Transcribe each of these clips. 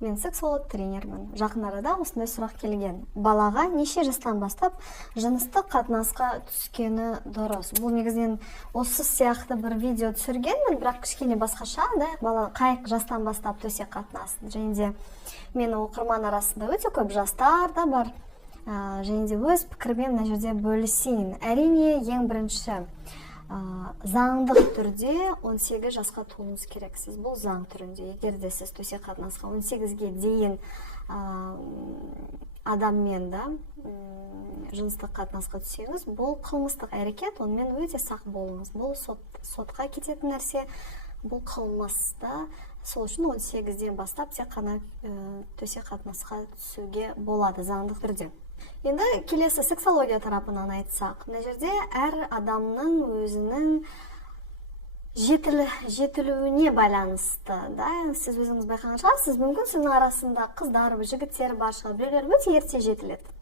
Мен сексолог тренермін. Жақын арада осындай сұрақ келген. Балаға неше жастан бастап жыныстық қатынасқа түскені дұрыс? Бұл негізінен осы сияқты бір видео түсіргенмін, бірақ кішкене басқаша, да, бала қай жастан бастап төсек қатынасын. Және де мен оқырман арасында өте көп жастар да бар. Және де өз пікірмен мына жерде бөлісейін. Әрине, ең бірінші заңдық түрде 18 жасқа толуыңыз керексіз. Бұл заң түрінде. Егер де сіз төсек қатынасқа 18-ге дейін адаммен да жыныстық қатынасқа түсеңіз, бұл қылмыстық әрекет, онымен өте сақ болыңыз. Бұл сотқа кететін нәрсе, бұл қылмыс да. Сол үшін 18-ден бастап тек қана төсек қатынасқа түсуге болады заңдық түрде. Енді келесі сексология тарапынан айтсақ, мына жерде әр адамның өзінің жетілуіне байланысты, да, сіз өзіңіз байқаған шығарсыз, мүмкін сіздің арасында қыздар, жігіттер бар шығар, біреулер өте ерте жетіледі.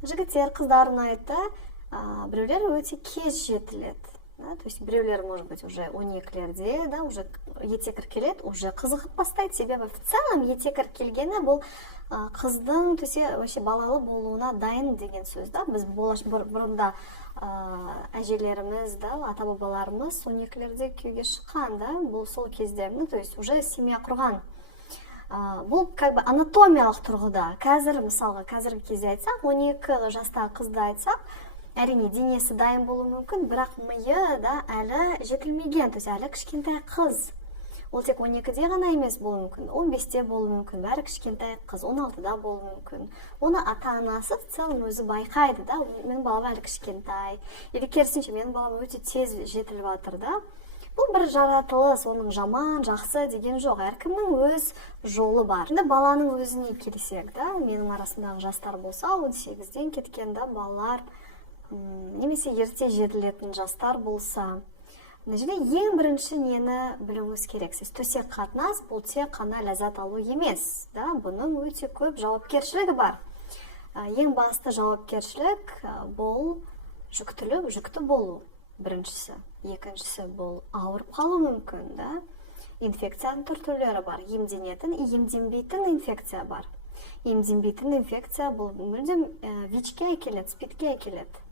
Жігіттер, қыздар ұнайды, біреулер өте кеш жетіледі. Да, то есть біреулер, может быть, уже 12-лерде, да, уже етекір келеді, уже қызығып бастайды. Себебі в целом етекір келгені бұл қыздың вообще балалы болуына дайын деген сөз, да. Біз бұрында әжелеріміз, да, ата-бабаларымыз 12-лерде күйеуге шыққан, да, бұл сол кезде, то есть уже семья құрған. Бұл как бы анатомиялық тұрғыда. Қазір, мысалға, қазіргі кезде айтсақ, 12 жастағы қызды айтсақ, әрине денесі дайын болуы мүмкін, бірақ миы да әлі жетілмеген, то есть әлі кішкентай қыз. Ол тек 12-де ғана емес болуы мүмкін, 15-те болуы мүмкін, бәрі кішкентай қыз, 16-да болуы мүмкін. Оны ата-анасы в целом өзі байқайды, да, менің балам әлі кішкентай. Или керісінше, менің балам өте тез жетіліп жатыр, да. Бұл бір жаратылыс, оның жаман, жақсы деген жоқ. Әркімнің өз жолы бар. Енді баланың өзіне келсек, да, менің арасындағы жастар болса, 18-ден кеткен да балалар, немесе ерте жетілетін жастар болса, мына жерде ең бірінші нені білуіңіз керексіз. Төсек қатынас бұл тек қана ләззат алу емес, да, бұның өте көп жауапкершілігі бар. Ең басты жауапкершілік бұл жүкті болу біріншісі. Екіншісі бұл ауырып қалу мүмкін, да. Инфекцияның түрлері бар. Емденетін, емденбейтін инфекция бар. Емденбейтін инфекция бұл мүлдем ВИЧ-ке әкеледі, СПИД-ке әкеледі.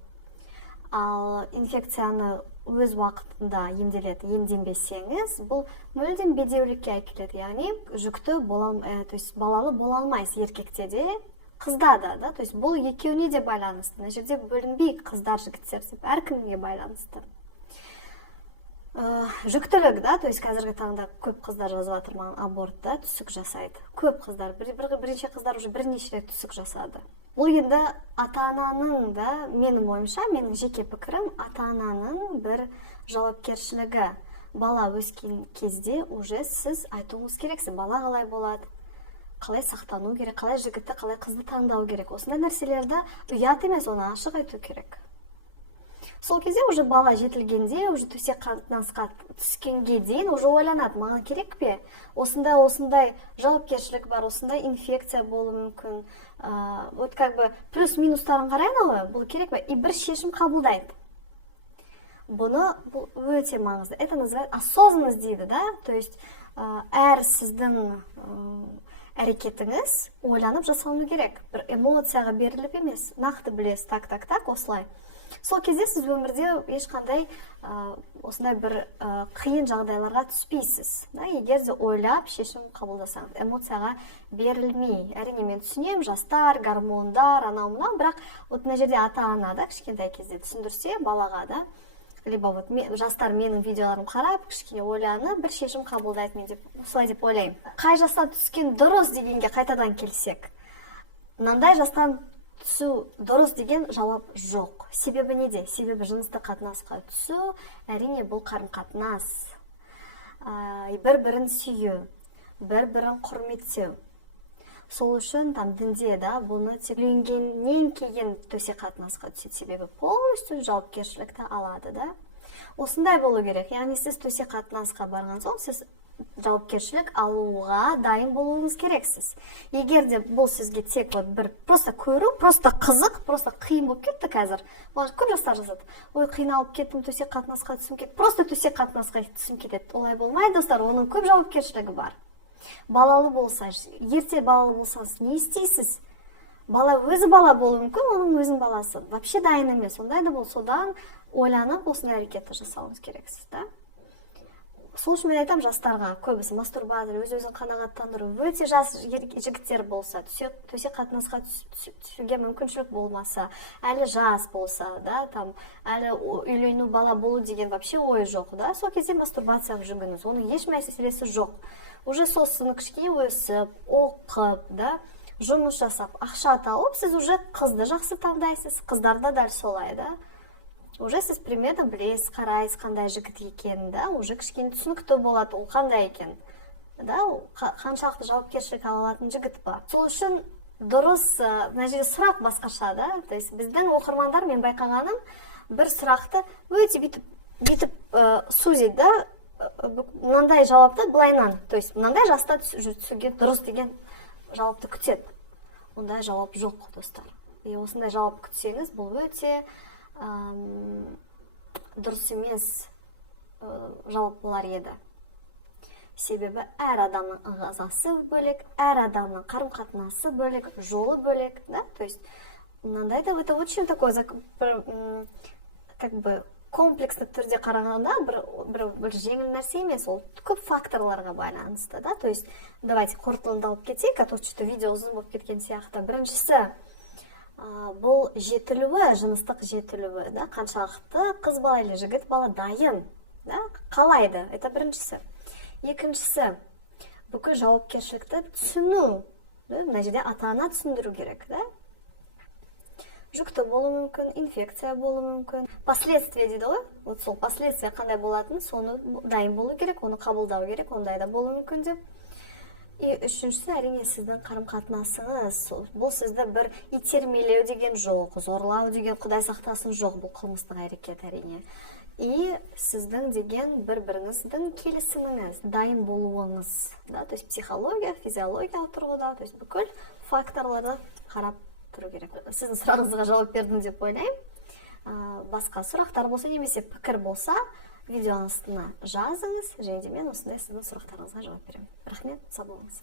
Ал инфекцияны өз уақытында емденбесеңіз, бұл мүлдем бедеулікке әкеледі. Яғни жүкті балалы бола алмайсыз еркекте де, қызда да, то есть бұл екеуіне де байланысты. Мына жерде бөлінбейік қыздар, жігіттер деп, әркімге байланысты. Жүктілік, да, то есть қазіргі таңда көп қыздар жазып жатыр маған абортта түсік жасайды. Көп қыздар, бірінші қыздар уже бірнеше рет түсік жасады. Бұл енді ата-ананың да, менің ойымша, менің жеке пікірім, ата-ананың бір жауапкершілігі. Бала өскен кезде уже сіз айтуыңыз керексіз, бала қалай болады, қалай сақтану керек, қалай жігітті, қалай қызды таңдау керек. Осындай нәрселерді ұят емес, оны ашық айту керек. Сол кезде уже бала жетілгенде, уже төсек қатынасқа түскенге дейін уже ойланады, маған керек пе? Осындай жауапкершілік бар, осындай инфекция болуы мүмкін. Вот как бы плюс-минустарын қарайды ғой, бұл керек пе? И бір шешім қабылдайды. Бұл өте маңызды. Это называют осознанность дейді, да? То есть әр сіздің әрекетіңіз ойланып жасалыну керек. Бір эмоцияға беріліп емес, нақты білесіз, так, осылай. Сол кезде сіз өмірде ешқандай осындай бір қиын жағдайларға түспейсіз. Егер де ойлап шешім қабылдасаңыз, эмоцияға берілмей. Әрине мен түсінем, жастар, гормондар, анау-мынау, бірақ мына жерде ата-ана да кішкентай кезде түсіндірсе балаға да, либо жастар менің видеоларым қарап, кішкене ойланып, бір шешім қабылдайды мен деп, осылай деп ойлаймын. Қай жастан түскен дұрыс дегенге қайтадан келсек, мынандай жастан түсу дұрыс деген жауап жоқ. Себебі неде? Себебі жыныстық қатынасқа түсу, әрине бұл қарым-қатынас. Бір-бірін сүйу, бір-бірін құрметтеу. Сол үшін дінде да бұны тек үйленгеннен кейін төсек қатынасқа түседі. Себебі полностью жауапкершілікті алады, да? Осындай болу керек. Яғни сіз төсек қатынасқа барған соң, сіз жауапкершілік алуға дайын болуыңыз керексіз. Егер де бұл сізге тек бір просто көру, просто қызық, просто қиын болып кетті қазір. Көп жастар жазады. Ой, қиналып кеттім, төсек қатынасқа түсім кетті. Просто төсек қатынасқа түсім кетеді. Олай болмайды, достар, оның көп жауапкершілігі бар. балалы болса, ерте балалы болсаңыз не істейсіз? Бала өзі бала болуы мүмкін, оның өзінің баласы вообще дайын емес. Ондай да бол, содан ойланып осындай әрекетті жасауыңыз керексіз, да? Сол үшін мен айтам жастарға, көбісі мастурбатор, өз-өзін қанағаттандыру, өте жас жігіттер болса, төсек қатынасқа түсуге мүмкіншілік болмаса, әлі жас болса, да, там, әлі үйлену, бала болу деген вообще ой жоқ, да, сол кезде мастурбацияға жүгіңіз, оның еш мәселесі жоқ. Уже сосын кішкене өсіп, оқып, да, жұмыс жасап, ақша тауып, сіз уже қызды жақсы таңдайсыз, қыздарда дәл солай, да. Уже сіз примерно білесіз, қарайсыз, қандай жігіт екенін, да, уже кішкене түсінікті болады, ол қандай екен, да, қаншалықты жауапкершілік ала алатын жігіт па. Сол үшін дұрыс, мына жерде сұрақ басқаша, да, то есть біздің оқырмандар, мен байқағаным, бір сұрақты өте бүйтіп сузит, да, мынандай жауапты былайынан, то есть мынандай жаста түсуге дұрыс деген жауапты күтеді. Ондай жауап жоқ, достар. И осындай жауап күтсеңіз, бұл өте дұрыс емес жауап болар еді. Себебі әр адамның ағзасы бөлек, әр адамның қарым-қатынасы бөлек, жолы бөлек, да? То есть мынандай да это очень такой как бы комплекстік түрде қарағанда бір жеңіл нәрсе емес, ол көп факторларға байланысты, да? То есть давайте қорытындылап кетейік, а то что-то видео ұзын болып кеткен сияқты. Біріншісі, бұл жетілуі, жыныстық жетілуі, да, қаншалықты қыз бала или жігіт бала дайын, да, қалайды, это біріншісі. Екіншісі, бүкіл жауапкершілікті түсіну, да, мына жерде ата-ана түсіндіру керек, да. Жүкті болу мүмкін, инфекция болу мүмкін. Последствия дейді ғой, вот сол последствия қандай болатын, соны дайын болу керек, оны қабылдау керек, ондай да болу мүмкін деп. И үшіншісі, әрине сіздің қарым-қатынасыңыз, бұл сізді бір итермелеу деген жоқ, зорлау деген Құдай сақтасын жоқ, бұл қылмыстық әрекет әрине. И сіздің деген бір-біріңіздің келісіміңіз, дайын болуыңыз, да, то есть психология, физиология тұрғыда, то есть бүкіл факторларды қарап тұру керек. Сіздің сұрағыңызға жауап бердім деп ойлаймын. Басқа сұрақтар болса, немесе пікір болса, видеоның астына жазыңыз, және де мен осындай сіздің сұрақтарыңызға жауап беремін. Рахмет, сау болыңыз.